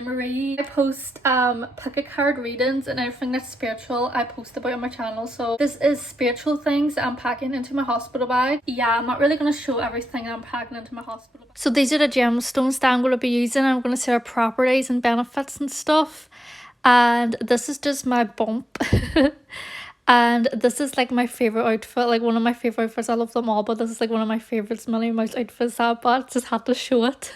Millie Marie. I post pick a card readings and everything that's spiritual I post about on my channel. So this is spiritual things that I'm packing into my hospital bag. Yeah, I'm not really going to show everything I'm packing into my hospital bag. So these are the gemstones that I'm going to be using. I'm going to see their properties and benefits and stuff. And this is just my bump. And this is like my favorite outfit, like one of my favorite outfits. I love them all, but this is like one of my favorites Millie Mouse outfits I bought. Just had to show it.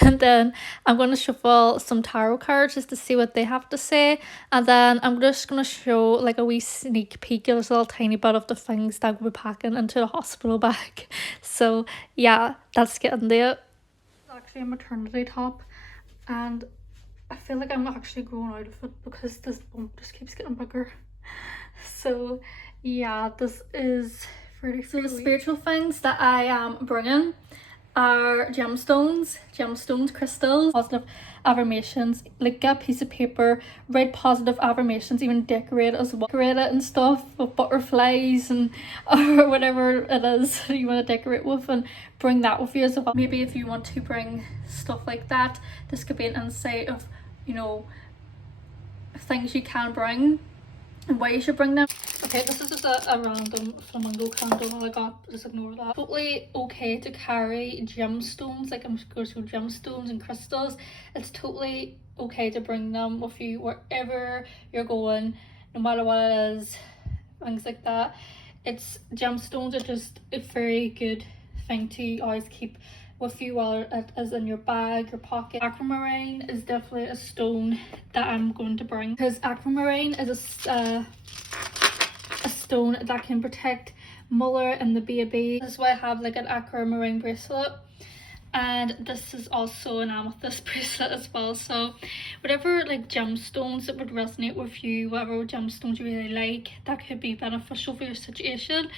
And then I'm going to shuffle some tarot cards just to see what they have to say, and then I'm just going to show like a wee sneak peek, a little tiny bit of the things that we're packing into the hospital bag. So yeah, that's getting there. It's actually a maternity top, and I feel like I'm actually growing out of it because this bump just keeps getting bigger. So yeah, this is pretty sweet. So the spiritual things that I am bringing are gemstones, crystals, positive affirmations. Like get a piece of paper, write positive affirmations, even decorate it as well. Decorate it and stuff with butterflies and or whatever it is you want to decorate with, and bring that with you as well. Maybe if you want to bring stuff like that, this could be an insight of, you know, things you can bring and why you should bring them. Okay, this is just a random flamingo candle I got, just ignore that. Totally okay to carry gemstones, like I'm going to show gemstones and crystals. It's totally okay to bring them with you wherever you're going, no matter what it is, things like that. It's gemstones are just a very good thing to always keep with you while it is in your bag, your pocket. Aquamarine is definitely a stone that I'm going to bring, because aquamarine is a stone that can protect mother and the baby. This is why I have like an aquamarine bracelet, and this is also an amethyst bracelet as well. So whatever like gemstones that would resonate with you, whatever gemstones you really like that could be beneficial for your situation,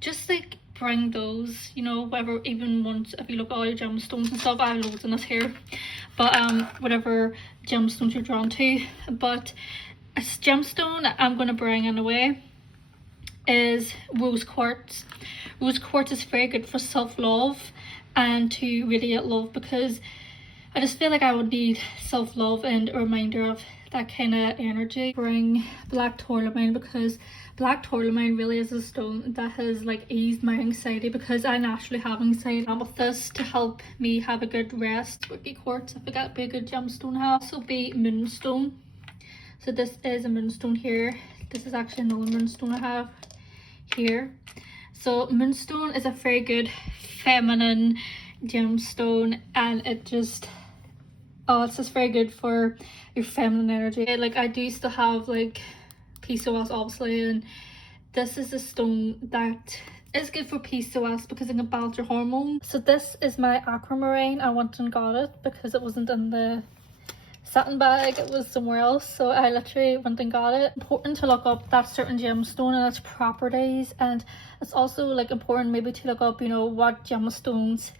just like bring those, you know, whatever. Even once, if you look at all your gemstones and stuff, I have loads in this here, but whatever gemstones you're drawn to. But a gemstone that I'm going to bring anyway is rose quartz. Rose quartz is very good for self-love and to radiate love, because I just feel like I would need self-love and a reminder of that kind of energy. Bring black tourmaline, because black tourmaline really is a stone that has like eased my anxiety, because I naturally have anxiety. Amethyst to help me have a good rest. Spooky quartz, I forgot, be a good gemstone to have. Also be moonstone. So this is a moonstone here. This is actually another moonstone I have here. So moonstone is a very good feminine gemstone, and it just, oh, it's just very good for your feminine energy. Like I do still have like PCOS obviously, and this is a stone that is good for PCOS because it can balance your hormones. So this is my aquamarine. I went and got it because it wasn't in the satin bag, it was somewhere else, so I literally went and got it. Important to look up that certain gemstone and its properties, and it's also like important maybe to look up, you know, what gemstones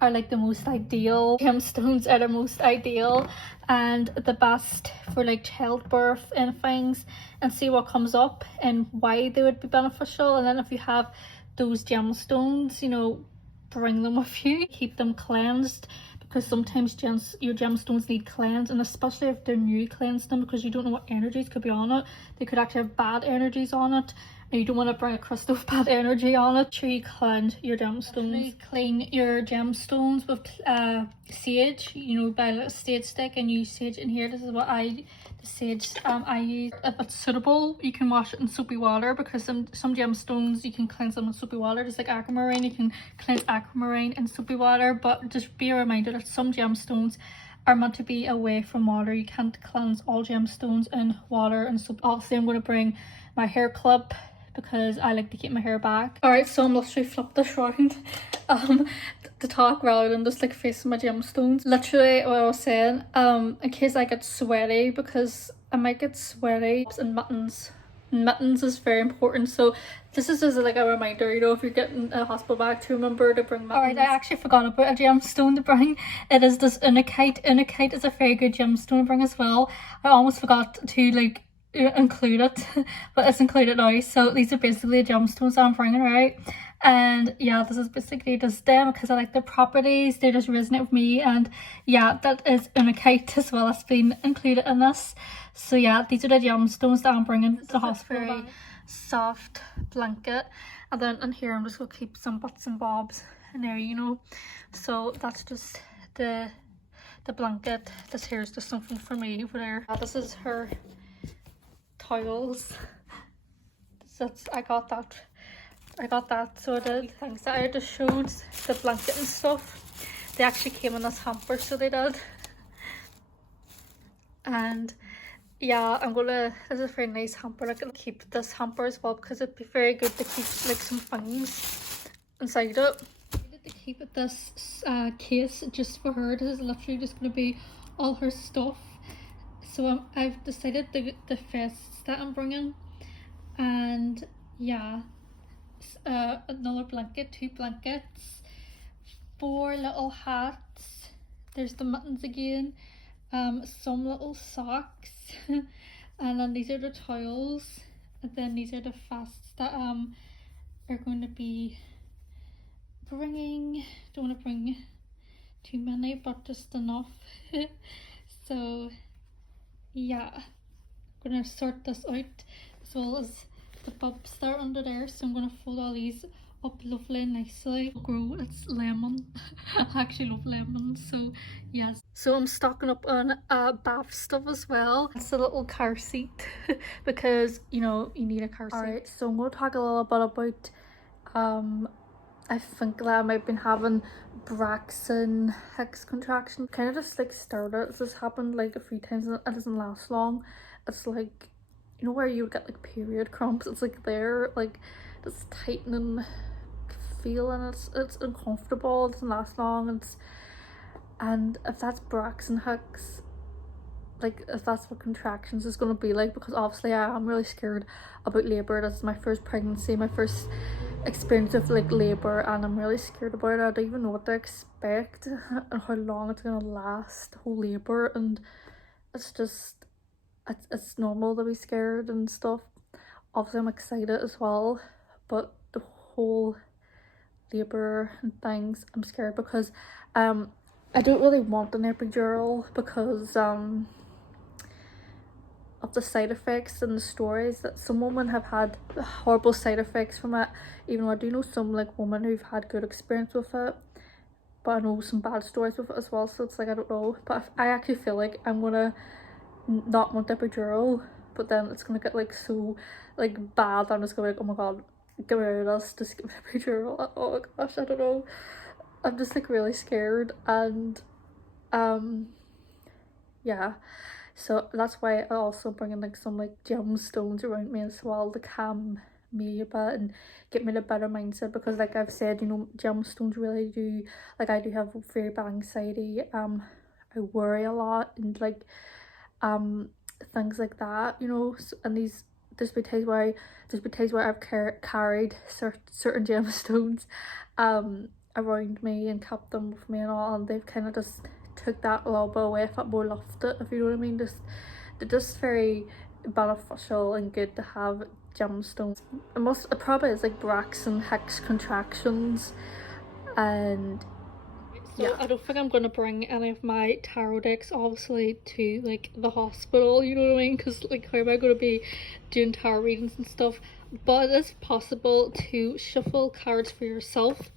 are like the most ideal. Gemstones are the most ideal and the best for like childbirth and things, and see what comes up and why they would be beneficial. And then if you have those gemstones, you know, bring them with you, keep them cleansed, because sometimes your gemstones need cleansed, and especially if they're new, cleanse them, because you don't know what energies could be on it. They could actually have bad energies on it, and you don't want to bring a crystal with bad energy on it. Sure, you cleanse your gemstones. Clean your gemstones with sage, you know, buy a sage stick and use sage in here. This is what the sage I use. If it's suitable, you can wash it in soapy water, because some gemstones you can cleanse them in soapy water, just like aquamarine. You can cleanse aquamarine in soapy water, but just be reminded that some gemstones are meant to be away from water. You can't cleanse all gemstones in water and soap. Obviously I'm going to bring my hair clip because I like to keep my hair back. Alright, so I'm literally flipped this round to talk rather than just like facing my gemstones. Literally what I was saying, in case I get sweaty, because I might get sweaty, and mittens is very important. So this is just like a reminder, you know, if you're getting a hospital bag, to remember to bring mittens. Alright, I actually forgot about a gemstone to bring. It is this unakite. Unakite is a very good gemstone to bring as well. I almost forgot to like include it, but it's included now. So these are basically the gemstones I'm bringing, right? And yeah, this is basically just them because I like the properties, they just resonate with me. And yeah, that is Untitled as well as being included in this. So yeah, these are the gemstones that I'm bringing to the hospital. Very soft blanket, and then in here I'm just gonna keep some bits and bobs in there, you know. So that's just the blanket. This here is just something for me over there. This is her towels. That's I got that. So the things that I just showed, the blanket and stuff, they actually came in this hamper, so they did. And yeah, this is a very nice hamper. I'm gonna keep this hamper as well because it'd be very good to keep like some things inside it. To keep it this case just for her. This is literally just going to be all her stuff. So I've decided the vests that I'm bringing, and yeah, another blanket, 2 blankets, 4 little hats, there's the mittens again, some little socks, and then these are the towels, and then these are the vests that are going to be bringing. Don't want to bring too many, but just enough. So yeah, I'm gonna sort this out as well as the bulbs that are under there. So I'm gonna fold all these up lovely and nicely. Grow, it's lemon. I actually love lemons, so yes. So I'm stocking up on bath stuff as well. It's a little car seat because you know you need a car seat. Alright, so I'm gonna talk a little bit about I think that I might have been having Braxton Hicks contraction. Kind of just like started. It's just happened like a few times and it doesn't last long. It's like, you know where you would get like period cramps? It's like there, like this tightening feeling. It's uncomfortable. It doesn't last long. And if that's Braxton Hicks, like if that's what contractions is going to be like, because obviously I am really scared about labour. This is my first pregnancy, my first experience of like labour, and I'm really scared about it. I don't even know what to expect and how long it's gonna last, the whole labour. And it's just it's normal to be scared and stuff. Obviously I'm excited as well, but the whole labour and things, I'm scared because I don't really want an epidural because of the side effects and the stories that some women have had horrible side effects from it, even though I do know some like women who've had good experience with it, but I know some bad stories with it as well. So it's like, I don't know, but I actually feel like I'm gonna not want the epidural, but then it's gonna get like so like bad that I'm just gonna be like, oh my god, get rid of this, just give me an epidural. Oh my gosh, I don't know, I'm just like really scared. And yeah, so that's why I also bring in like some like gemstones around me as well to calm me a bit and get me in a better mindset, because like I've said, you know, gemstones really do, like I do have very bad anxiety, I worry a lot and like things like that, you know. So, and there's been times where I've carried certain gemstones around me and kept them with me and all, and they've kind of just took that a little bit away if I more loved it, if you know what I mean. They're just very beneficial and good to have gemstones. It probably is like Braxton Hicks contractions. And so yeah, I don't think I'm gonna bring any of my tarot decks obviously to like the hospital, you know what I mean, because like how am I gonna be doing tarot readings and stuff. But it is possible to shuffle cards for yourself,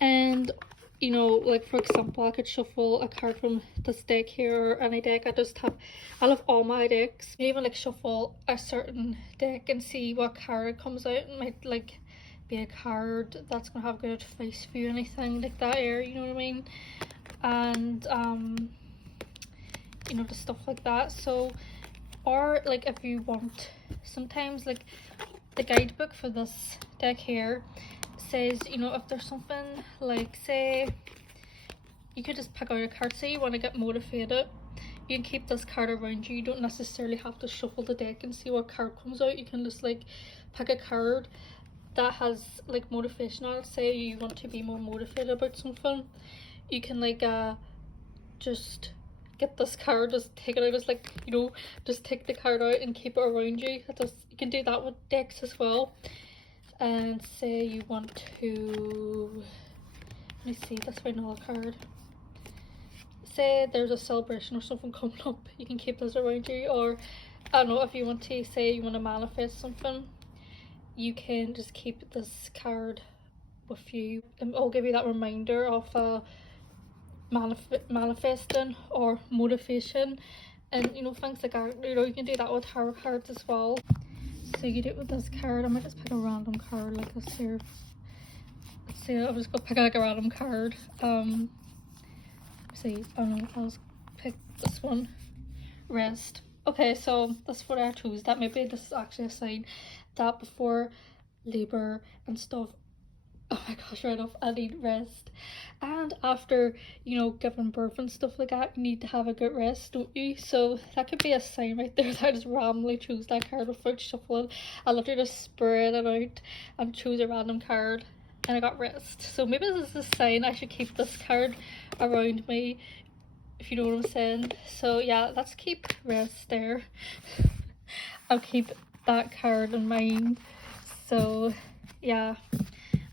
and you know, like for example, I could shuffle a card from this deck here or any deck. I love all my decks. You even like shuffle a certain deck and see what card comes out. It might like be a card that's gonna have good advice for you, anything like that here, you know what I mean. And you know, the stuff like that. So, or like if you want, sometimes like the guidebook for this deck here says, you know, if there's something like, say you could just pick out a card, say you want to get motivated, you can keep this card around you. You don't necessarily have to shuffle the deck and see what card comes out. You can just like pick a card that has like motivation on it. Say you want to be more motivated about something, you can like just get this card, just take it out, just like, you know, just take the card out and keep it around you. You can do that with decks as well. And say you want to, let me see, let's find another card. Say there's a celebration or something coming up, you can keep this around you. Or I don't know, if you want to, say you want to manifest something, you can just keep this card with you, and it'll give you that reminder of manifesting or motivation, and you know, things like that. You know, you can do that with tarot cards as well. So you do it with this card. I might just pick a random card like this here. Let's see, I'm just gonna pick like a random card. See, I don't know, I'll just pick this one. Rest. Okay, so that's what I chose. That maybe this is actually a sign that before labor and stuff, oh my gosh, right off, I need rest. And after, you know, giving birth and stuff like that, you need to have a good rest, don't you? So that could be a sign right there that I just randomly chose that card without shuffling. I literally just spread it out and chose a random card and I got rest. So maybe this is a sign I should keep this card around me, if you know what I'm saying. So yeah, let's keep rest there. I'll keep that card in mind. So yeah,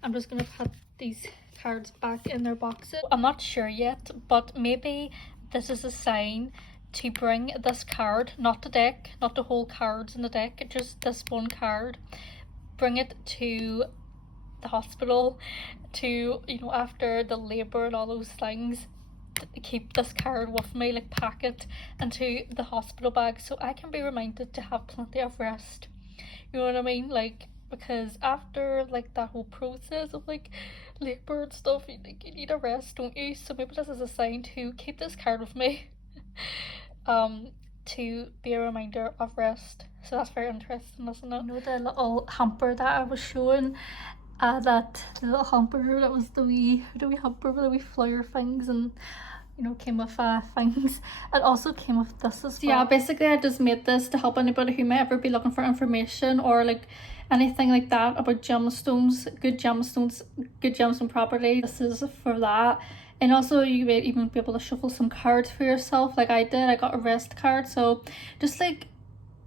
I'm just gonna put these cards back in their boxes. I'm not sure yet, but maybe this is a sign to bring this card, not the deck, not the whole cards in the deck, just this one card, bring it to the hospital, to, you know, after the labor and all those things, keep this card with me, like pack it into the hospital bag so I can be reminded to have plenty of rest. You know what I mean? Like, because after like that whole process of like labor and stuff, you need a rest, don't you? So maybe this is a sign to keep this card with me to be a reminder of rest. So that's very interesting, isn't it? You know, the little hamper that I was showing, that the little hamper that was the wee hamper with the wee flower things, and you know, came with things. It also came with this as well. Yeah, basically I just made this to help anybody who might ever be looking for information or like anything like that about gemstones, good gemstone property. This is for that. And also you may even be able to shuffle some cards for yourself like I did. I got a rest card, so just like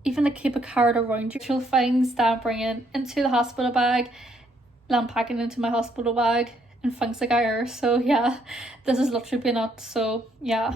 even to keep a card around you. Actual things that I'm bringing into the hospital bag, that I'm packing into my hospital bag, and things like that. So yeah, this is literally been it. So yeah.